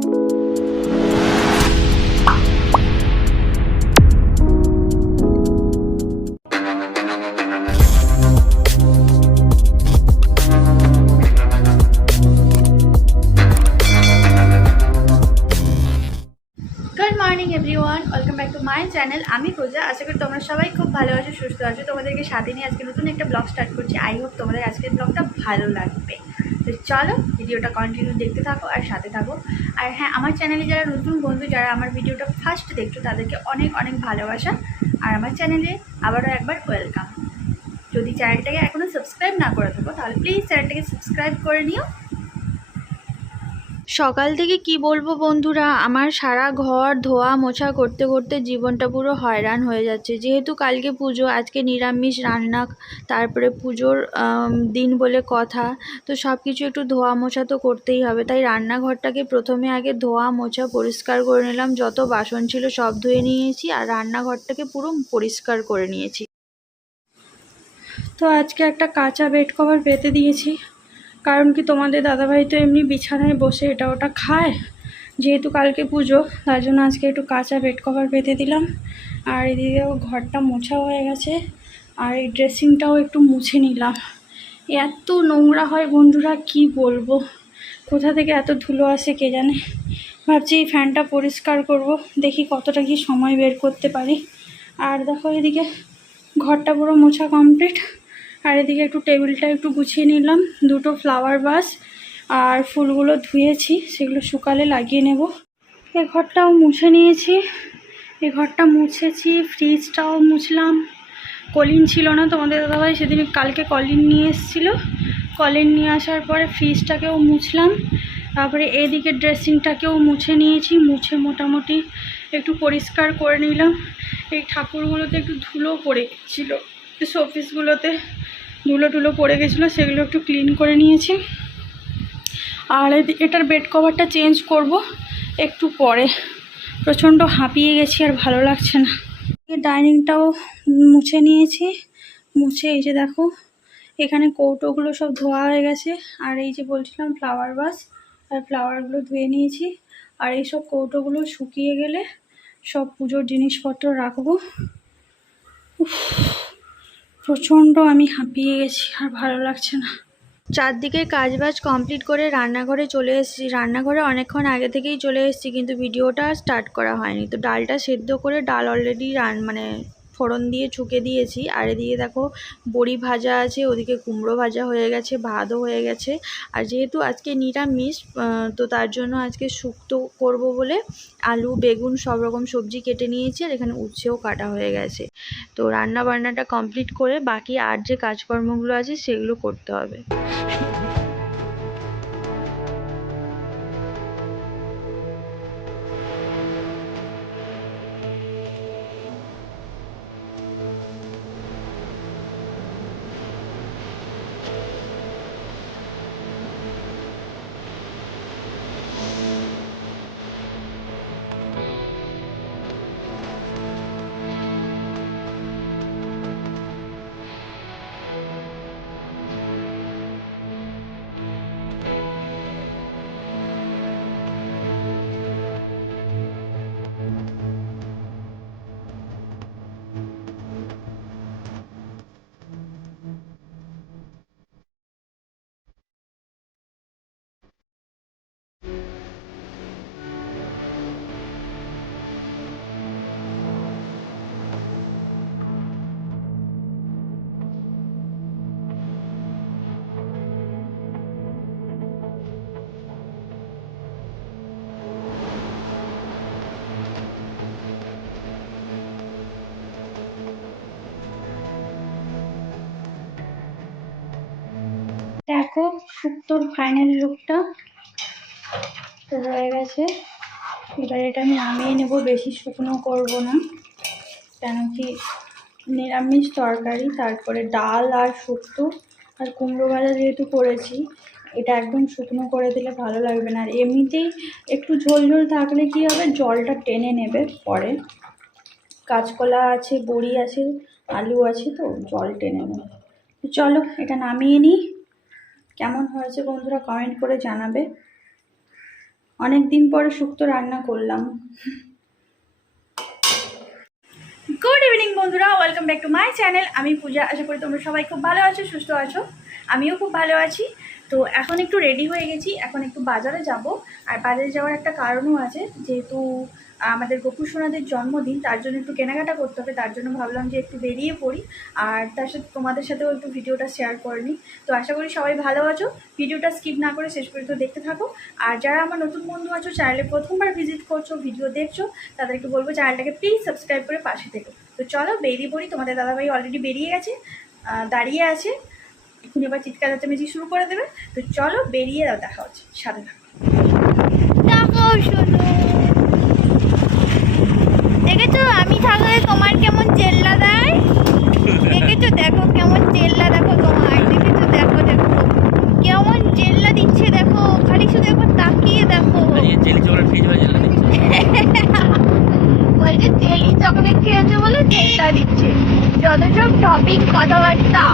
Morning everyone, welcome back to my channel. আমি পূজা। আশা করি তোমরা সবাই খুব ভালো আছো, সুস্থ আছো। তোমাদেরকে সাথে নিয়ে আজকে নতুন একটা ব্লগ স্টার্ট করছি। আই হোপ তোমাদের আজকের ব্লগটা ভালো লাগবে। তো চলো ভিডিওটা কন্টিনিউ দেখতে থাকো আর সাথে থাকো। আর হ্যাঁ, আমার চ্যানেলে যারা নতুন বন্ধু, যারা আমার ভিডিওটা ফার্স্ট দেখছো, তাদেরকে অনেক অনেক ভালোবাসা। আর আমার চ্যানেলে আবারও একবার ওয়েলকাম। যদি চ্যানেলটাকে এখনও সাবস্ক্রাইব না করে থাকো তাহলে প্লিজ চ্যানেলটাকে সাবস্ক্রাইব করে নিও। সকাল থেকে কি বলবো বন্ধুরা, আমার সারা ঘর ধোয়া মোছা করতে করতে জীবনটা পুরো হয়রান হয়ে যাচ্ছে। যেহেতু কালকে পুজো, আজকে নিরামিষ রান্না, তারপরে পুজোর দিন বলে কথা, তো সব কিছু একটু ধোয়া মোছা তো করতেই হবে। তাই রান্নাঘরটাকে প্রথমে আগে ধোয়া মোছা পরিষ্কার করে নিলাম। যত বাসন ছিল সব ধুয়ে নিয়েছি আর রান্নাঘরটাকে পুরো পরিষ্কার করে নিয়েছি। তো আজকে একটা কাঁচা বেড কভার পেতে দিয়েছি, কারণ কি তোমাদের দাদাভাই তো এমনি বিছানায় বসে এটা ওটা খায়। যেহেতু কালকে পুজো, তার জন্য আজকে একটু কাঁচা বেড কভার পেতে দিলাম। আর এদিকেও ঘরটা মোছা হয়ে গেছে, আর এই ড্রেসিংটাও একটু মুছে নিলাম। এত নোংরা হয় বন্ধুরা, কি বলবো, কোথা থেকে এত ধুলো আসে কে জানে। ভাবছি এই ফ্যানটা পরিষ্কার করব, দেখি কতটা কি সময় বের করতে পারি। আর দেখো এদিকে ঘরটা পুরো মোছা কমপ্লিট। আর এদিকে একটু টেবিলটা একটু গুছিয়ে নিলাম। দুটো ফ্লাওয়ার ভাস আর ফুলগুলো ধুয়েছি, সেগুলো শুকালে লাগিয়ে নেব। এই ঘরটাও মুছে নিয়েছি, এই ঘরটা মুছেছি। ফ্রিজটাও মুছলাম। কলিন ছিল না, তোমাদের দাদাভাই সেদিন কালকে কলিন নিয়ে এসেছিলো। কলিন নিয়ে আসার পরে ফ্রিজটাকেও মুছলাম। তারপরে এদিকে ড্রেসিংটাকেও মুছে নিয়েছি। মুছে মোটামুটি একটু পরিষ্কার করে নিলাম। এই ঠাকুরগুলোতে একটু ধুলো পড়ে গেছিলো, শোপিসগুলোতে ধুলো টুলো পড়ে গেছিলো, সেগুলো একটু ক্লিন করে নিয়েছি। আর এটার বেড কভারটা চেঞ্জ করব একটু পরে। প্রচণ্ড হাঁপিয়ে গেছি আর ভালো লাগছে না। ডাইনিংটাও মুছে নিয়েছি। মুছে এই যে দেখো, এখানে কৌটোগুলো সব ধোয়া হয়ে গেছে। আর এই যে বলছিলাম ফ্লাওয়ার ভাস, আর ফ্লাওয়ারগুলো ধুয়ে নিয়েছি। আর এই সব কৌটোগুলো শুকিয়ে গেলে সব পুজোর জিনিসপত্র রাখবো। প্রচণ্ড আমি হাঁপিয়ে গেছি আর ভালো লাগছে না। চারদিকে কাজবাজ কমপ্লিট করে রান্নাঘরে চলে এসেছি। রান্নাঘরে অনেকক্ষণ আগে থেকেই চলে এসেছি, কিন্তু ভিডিওটা স্টার্ট করা হয়নি। তো ডালটা সেদ্ধ করে, ডাল অলরেডি মানে ফোড়ন দিয়ে ছুঁকে দিয়েছি। আর এদিকে দেখো বড়ি ভাজা আছে, ওদিকে কুমড়ো ভাজা হয়ে গেছে, ভাতও হয়ে গেছে। আর যেহেতু আজকে নিরামিষ, তো তার জন্য আজকে শুক্তো করব বলে আলু বেগুন সব রকম সবজি কেটে নিয়েছি। আর এখানে উচ্ছেও কাটা হয়ে গেছে। তো রান্না বান্নাটা কমপ্লিট করে বাকি আর যে কাজকর্মগুলো আছে সেগুলো করতে হবে। দেখো শুক্তোর ফাইনাল লুকটা হয়ে গেছে। এবার এটা আমি নামিয়ে নেব, বেশি শুকনো করব না, কেন কি নিরামিষ তরকারি, তারপরে ডাল আর শুক্তো আর কুমড়ো ভাজা যেহেতু করেছি, এটা একদম শুকনো করে দিলে ভালো লাগবে না। আর এমনিতেই একটু ঝোল ঝোল থাকলে কি হবে, জলটা টেনে নেবে পরে। কাঁচকলা আছে, বড়ি আছে, আলু আছে, তো জল টেনে নেবে। চলো এটা নামিয়ে নিই। কেমন হয়েছে বন্ধুরা কমেন্ট করে জানাবে। অনেক দিন পরে শুক্তো রান্না করলাম। গুড ইভিনিং বন্ধুরা, welcome back to my channel. আমি পূজা। আশা করি তোমরা সবাই খুব ভালো আছো, সুস্থ আছো। আমিও খুব ভালো আছি। তো এখন একটু রেডি হয়ে গেছি, এখন একটু বাজারে যাব। আর বাজারে যাওয়ার একটা কারণও আছে, যেহেতু আমাদের গোপু সোনাদের জন্মদিন, তার জন্য একটু কেনাকাটা করতে হবে। তার জন্য ভাবলাম যে একটু বেরিয়ে পড়ি, আর তার সাথে তোমাদের সাথেও একটু ভিডিওটা শেয়ার করে নিই। তো আশা করি সবাই ভালো আছো। ভিডিওটা স্কিপ না করে শেষ পর্যন্ত দেখতে থাকো। আর যারা আমার নতুন বন্ধু আছো, চ্যানেলে প্রথমবার ভিজিট করছো, ভিডিও দেখছো, তাদেরকে বলবো চ্যানেলটাকে প্লিজ সাবস্ক্রাইব করে পাশে থেকো। তো চলো বেরিয়ে পড়ি। তোমাদের দাদাভাই অলরেডি বেরিয়ে গেছে, দাঁড়িয়ে আছে, এখন এবার চিৎকার চেঁচামেচি শুরু করে দেবে। তো চলো বেরিয়ে দেখা হচ্ছে, সাথে থাকো। দেখেছো আমি থাকলে তোমার কেমন চেল্লা দেয়, দেখেছো? দেখো কেমন চেল্লা, দেখো তোমার, দেখেছো? দেখো দেখো কেমন চেল্লা দিচ্ছে, দেখো খালি শুধু একবার তাকিয়ে দেখো। বলছে জেলি চকলেট খেয়েছে বলে চেল্লা দিচ্ছে, যত সব টপিক কথাবার্তা।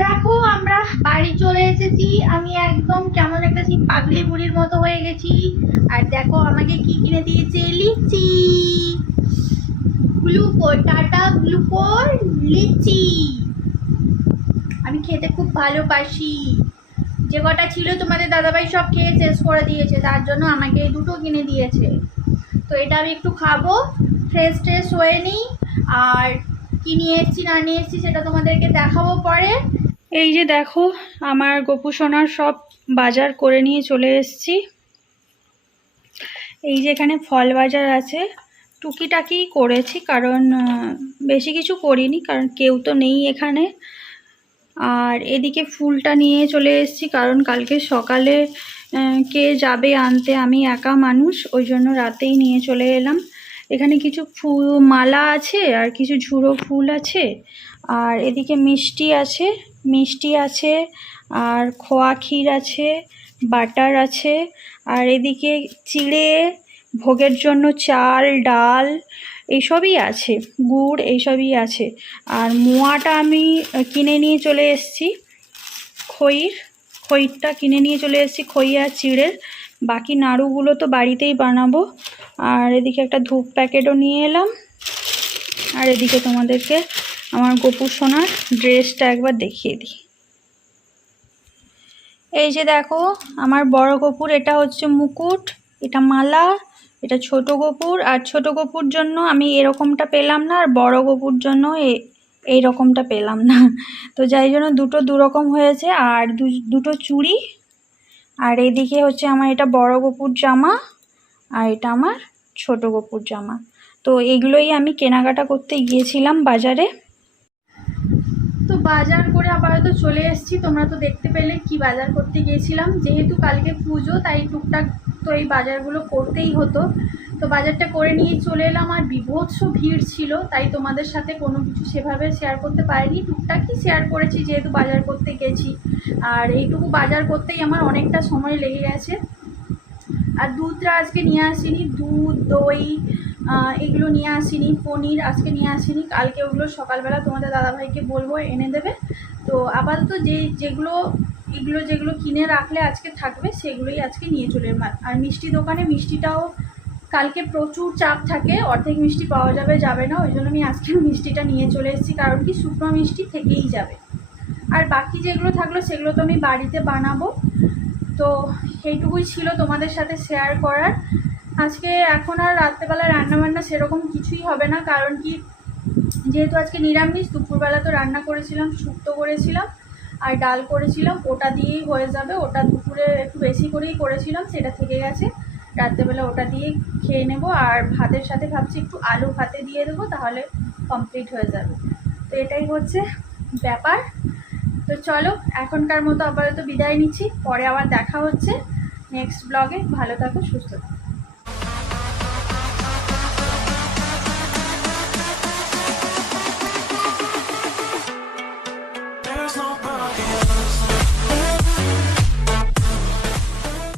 দেখো আমরা বাড়ি চলে এসেছি। আমি একদম কেমন একটা সেই পাগলি বুড়ির মতো হয়ে গেছি। আর দেখো আমাকে কি কিনে দিয়েছে, লিচি, গ্লুকো, টাটা গ্লুকোর লিচি। আমি খেতে খুব ভালোবাসি। যে কটা ছিল তোমাদের দাদাভাই সব খেয়ে শেষ করে দিয়েছে, তার জন্য আমাকে এই দুটো কিনে দিয়েছে। তো এটা আমি একটু খাবো, ফ্রেশ হয়ে নিই। আর কি নিয়ে এসেছি না নিয়ে এসেছি সেটা তোমাদেরকে দেখাবো পরে। এই যে দেখো আমার গোপু সোনার সব বাজার করে নিয়ে চলে এসেছি। এই যে এখানে ফল বাজার আছে, টুকিটাকি করেছি, কারণ বেশি কিছু করিনি, কারণ কেউ তো নেই এখানে। আর এদিকে ফুলটা নিয়ে চলে এসেছি, কারণ কালকে সকালে কে যাবে আনতে, আমি একা মানুষ, ওই জন্য রাতেই নিয়ে চলে এলাম। এখানে কিছু ফুল মালা আছে আর কিছু ঝুড়ো ফুল আছে। আর এদিকে মিষ্টি আছে আর খোয়া ক্ষীর আছে, বাটার আছে। আর এদিকে চিড়ে, ভোগের জন্য চাল ডাল এইসবই আছে, গুড় এইসবই আছে। আর মোয়াটা আমি কিনে নিয়ে চলে এসেছি, খইরটা কিনে নিয়ে চলে এসেছি, খই আর চিড়ের। বাকি নাড়ুগুলো তো বাড়িতেই বানাবো। আর এদিকে একটা ধূপ প্যাকেটও নিয়ে এলাম। আর এদিকে তোমাদেরকে আমার গোপু সোনার ড্রেসটা একবার দেখিয়ে দিই। এই যে দেখো আমার বড় গোপুর এটা হচ্ছে মুকুট, এটা মালা, এটা ছোট গোপুর। আর ছোট গোপুর জন্য আমি এরকমটা পেলাম না, আর বড় গোপুর জন্য এই রকমটা পেলাম না। তো যাই জন্য দুটো দুরকম হয়েছে। আর দুটো চুড়ি। আর এদিকে হচ্ছে আমার এটা বড় গোপুর জামা, আর এটা আমার ছোট গোপুর জামা। তো এগুলোই আমি কেনাকাটা করতে গিয়েছিলাম বাজারে। তো বাজার করে আপাতত চলে এসেছি। তোমরা তো দেখতে পেলে কি বাজার করতে গিয়েছিলাম। যেহেতু কালকে পুজো, তাই টুকটাক তো এই বাজারগুলো করতেই হতো। তো বাজারটা করে নিয়ে চলে এলাম। আর বিভৎস ভিড় ছিল, তাই তোমাদের সাথে কোনো কিছু সেভাবে শেয়ার করতে পারিনি। টুকটাকই শেয়ার করেছি যেহেতু বাজার করতে গেছি। আর এইটুকু বাজার করতেই আমার অনেকটা সময় লেগে গেছে। আর দুধটা আজকে নিয়ে আসিনি, দুধ দই এগুলো নিয়ে আসিনি, পনির আজকে নিয়ে আসিনি। কালকে ওগুলো সকালবেলা তোমাদের দাদাভাইকে বলবো এনে দেবে। তো আপাতত যেগুলো কিনে রাখলে আজকে থাকবে সেগুলোই আজকে নিয়ে চলে এলাম। আর মিষ্টি দোকানে মিষ্টিটাও কালকে প্রচুর চাপ থাকে, অর্ধেক মিষ্টি পাওয়া যাবে না, ওই জন্য আমি আজকে মিষ্টিটা নিয়ে চলে এসেছি। কারণ কি শুকনো মিষ্টি থেকেই যাবে। আর বাকি যেগুলো থাকলো সেগুলো তো আমি বাড়িতে বানাবো। তো এইটুকুই ছিল তোমাদের সাথে শেয়ার করার। আজকে এখন আর রাত্রেবেলা রান্নাবান্না সেরকম কিছুই হবে না, কারণ কি যেহেতু আজকে নিরামিষ। দুপুরবেলা তো রান্না করেছিলাম, শুক্তো করেছিলাম আর ডাল করেছিলাম, ওটা দিয়েই হয়ে যাবে। ওটা দুপুরে একটু বেশি করেই করেছিলাম, সেটা থেকে গেছে। রাত্রেবেলা ওটা দিয়ে খেয়ে নেব। আর ভাতের সাথে ভাবছি একটু আলু ভাতে দিয়ে দেবো, তাহলে কমপ্লিট হয়ে যাবে। তো এটাই হচ্ছে ব্যাপার। তো চলো এখনকার মতো আপাতত বিদায় নিচ্ছি, পরে আবার দেখা হচ্ছে নেক্সট ব্লগে। ভালো থাকো, সুস্থ থাকো।